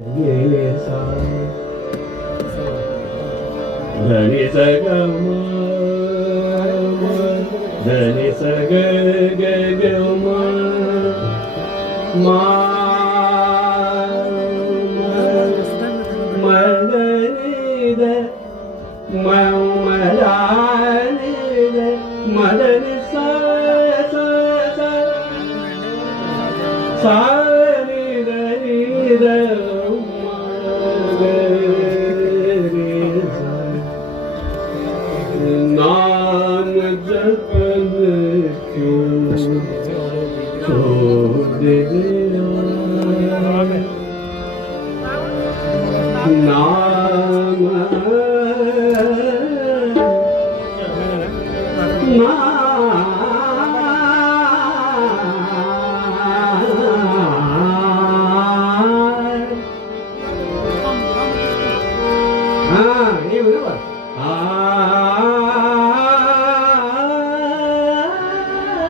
ಧನಿ ಸಗ ಧನಿ ಸಗ ಗ ಮದನಿದ ಮಲಾನಿದ ಮದನಿ ಸಾನಿದ ನಿದ नाम जपन क्यों छोड़ दिया नाम हाँ ये बरोबर